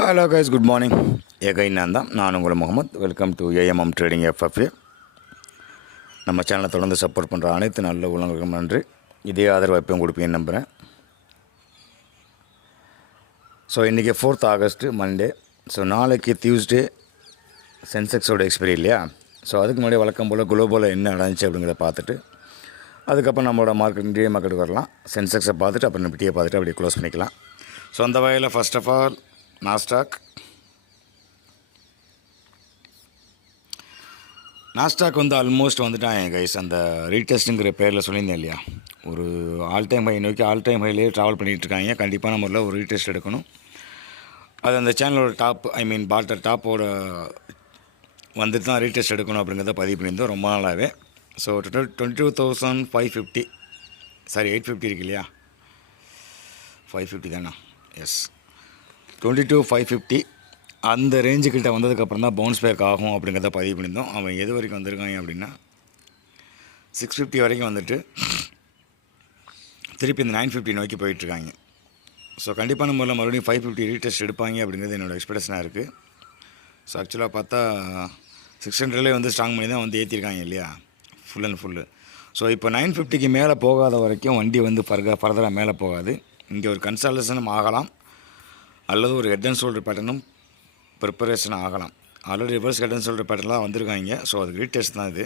Hello guys good morning ஏகை நான் தான் நான் உங்கள் Mohammed welcome to AMM trading FFA நம்ம சேனலை தொடர்ந்து சப்போர்ட் பண்ணுற அனைத்து நல்ல உள்ளங்களுக்கும் நன்றி. இதே ஆதரவு எப்பவும் கொடுப்பீங்கன்னு நம்புகிறேன் ஸோ இன்றைக்கி ஃபோர்த் ஆகஸ்ட்டு மண்டே ஸோ நாளைக்கு டியூஸ்டே சென்செக்ஸோட எக்ஸ்பைரி இல்லையா? ஸோ அதுக்கு முன்னாடி வழக்கம் போல் குளோபலில் என்ன நடந்துச்சு அப்படிங்கிறத பார்த்துட்டு அதுக்கப்புறம் நம்மளோட மார்க்கெட் இந்திய மார்க்கெட்டுக்கு வரலாம். சென்செக்ஸை பார்த்துட்டு அப்புறம் நிஃப்டியை பார்த்துட்டு அப்படியே க்ளோஸ் பண்ணிக்கலாம். ஸோ அந்த வகையில் first of all Nasdaq. Nasdaq வந்து ஆல்மோஸ்ட் வந்துட்டான் என் கைஸ் அந்த ரீடெஸ்ட்டுங்கிற பேரில் சொல்லியிருந்தேன் இல்லையா? ஒரு ஆல் டைம் ஹை நோக்கி ஆல் டைம் ஹைலேயே ட்ராவல் பண்ணிகிட்டு இருக்காங்க கண்டிப்பான முறையில் ஒரு ரீடெஸ்ட் எடுக்கணும்? அது அந்த சேனலோட டாப் ஐ மீன் பாட்டர் டாப்போட வந்துட்டு தான் ரீடெஸ்ட் எடுக்கணும் அப்படிங்கிறத பதிவு பண்ணியிருந்தோம் ரொம்ப நாளாகவே so twenty two thousand five fifty sorry eight fifty இருக்கு இல்லையா? ஃபைவ் ஃபிஃப்டி தானா? Yes twenty two five fifty அந்த ரேஞ்சுக்கிட்ட வந்ததுக்கப்புறம் தான் பவுன்ஸ் பேக் ஆகும் அப்படிங்கிறத பதிவு பண்ணியிருந்தோம். அவன் எது வரைக்கும் வந்திருக்காங்க அப்படின்னா சிக்ஸ் ஃபிஃப்டி வரைக்கும் வந்துட்டு திருப்பி இந்த நைன் ஃபிஃப்டி நோக்கி போயிட்டுருக்காங்க. ஸோ கண்டிப்பான முறையில் மறுபடியும் ஃபைவ் ஃபிஃப்டி ரீடெஸ்ட் எடுப்பாங்க அப்படிங்கிறது என்னோடய எக்ஸ்பெக்டேஷனாக இருக்குது ஸோ ஆக்சுவலாக பார்த்தா சிக்ஸ் ஹண்ட்ரட்லேயே வந்து ஸ்ட்ராங் பண்ணி தான் வந்து ஏற்றிருக்காங்க இல்லையா? ஃபுல் அண்ட் ஃபுல்லு ஸோ இப்போ நைன் ஃபிஃப்டிக்கு மேலே போகாத வரைக்கும் வண்டி வந்து ஃபர்க ஃபர்தராக மேலே போகாது. இங்கே ஒரு கன்சல்டேஷனும் ஆகலாம். அல்லது ஒரு ஹெட் அண்ட் ஷோல்டர் பேட்டர்னும் ப்ரிப்பரேஷன் ஆகலாம். Already reverse head and shoulder பேட்டர்லாம் வந்திருக்காங்க. ஸோ அது ரீடெஸ்ட் தான் இது.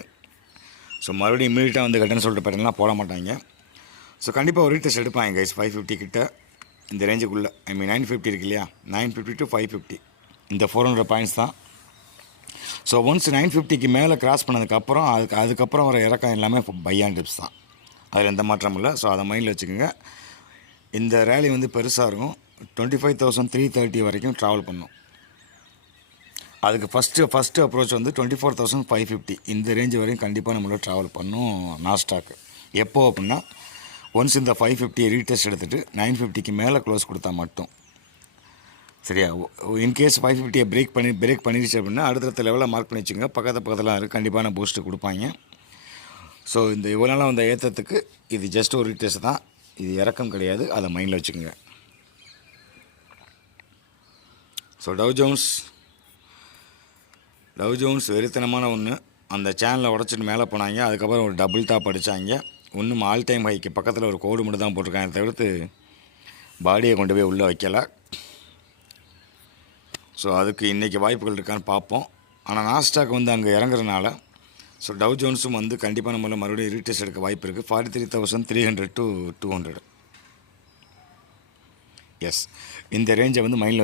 ஸோ மறுபடியும் இமீடியட்டாக வந்து ஹெட் அண்ட் ஷோல்டர் பேட்டர்லாம் போட மாட்டாங்க. ஸோ கண்டிப்பாக ஒரு ரீடெஸ்ட் எடுப்பாங்க கைஸ் ஃபைவ் ஃபிஃப்டி கிட்ட இந்த ரேஞ்சுக்குள்ளே ஐ மீன் நைன் ஃபிஃப்டி இருக்கு இல்லையா? Nine fifty to five fifty இந்த ஃபோர் ஹண்ட்ரட் பாயிண்ட்ஸ் தான். ஸோ ஒன்ஸ் நைன் ஃபிஃப்டிக்கு மேலே கிராஸ் பண்ணதுக்கப்புறம் அதுக்கு அதுக்கப்புறம் வர இறக்கம் எல்லாமே பையான் டிப்ஸ் தான். அதில் எந்த மாற்றமும் இல்லை. ஸோ அதை மைண்டில் வச்சுக்கோங்க. இந்த ரேலி வந்து பெருசாக இருக்கும். Twenty five thousand three thirty வரைக்கும் ட்ராவல் பண்ணும். அதுக்கு ஃபஸ்ட்டு ஃபஸ்ட்டு அப்ரோச் வந்து twenty four thousand five fifty இந்த ரேஞ்ச் வரையும் கண்டிப்பாக நம்மளோட ட்ராவல் பண்ணும் நாஸ்டாக்கு எப்போது அப்படின்னா ஒன்ஸ் இந்த ஃபைவ் ஃபிஃப்டியை ரீடெஸ்ட் எடுத்துகிட்டு நைன் ஃபிஃப்டிக்கு மேலே க்ளோஸ் கொடுத்தா மட்டும். சரியா? இன்கேஸ் ஃபைவ் ஃபிஃப்டியை பிரேக் பண்ணி பிரேக் பண்ணிடுச்சு அப்படின்னா அடுத்தடுத்த லெவலில் மார்க் பண்ணி வச்சுங்க பக்கத்து பக்கத்தில் இருக்குது கண்டிப்பான பூஸ்ட்டு கொடுப்பாங்க. ஸோ இந்த இவ்வளோ நாளாக வந்த ஏற்றத்துக்கு இது ஜஸ்ட் ஒரு ரீடெஸ்ட் தான். இது இறக்கம் கிடையாது. அதை மைண்டில் வச்சுக்கோங்க. So Dow Jones Dow Jones வெறித்தனமான ஒன்று அந்த சேனலை உடச்சிட்டு மேலே போனாங்க. அதுக்கப்புறம் ஒரு டபுள் டாப் அடித்தாங்க இன்னும் ஆல் டைம் ஹைக்கு பக்கத்தில் ஒரு கோடு மட்டும் தான் போட்டிருக்காங்க. தவிர்த்து பாடியை கொண்டு போய் உள்ளே வைக்கலை. ஸோ அதுக்கு இன்றைக்கி வாய்ப்புகள் இருக்கான்னு பார்ப்போம். ஆனால் நாஸ்டாக் வந்து அங்கே இறங்குறனால ஸோ டவ் ஜோன்ஸும் வந்து கண்டிப்பாக நம்மளால் மறுபடியும் ரீடெஸ்ட் எடுக்க வாய்ப்பு இருக்குது forty three thousand three hundred to two hundred yes இந்த ரேஞ்சை வந்து மைண்டில்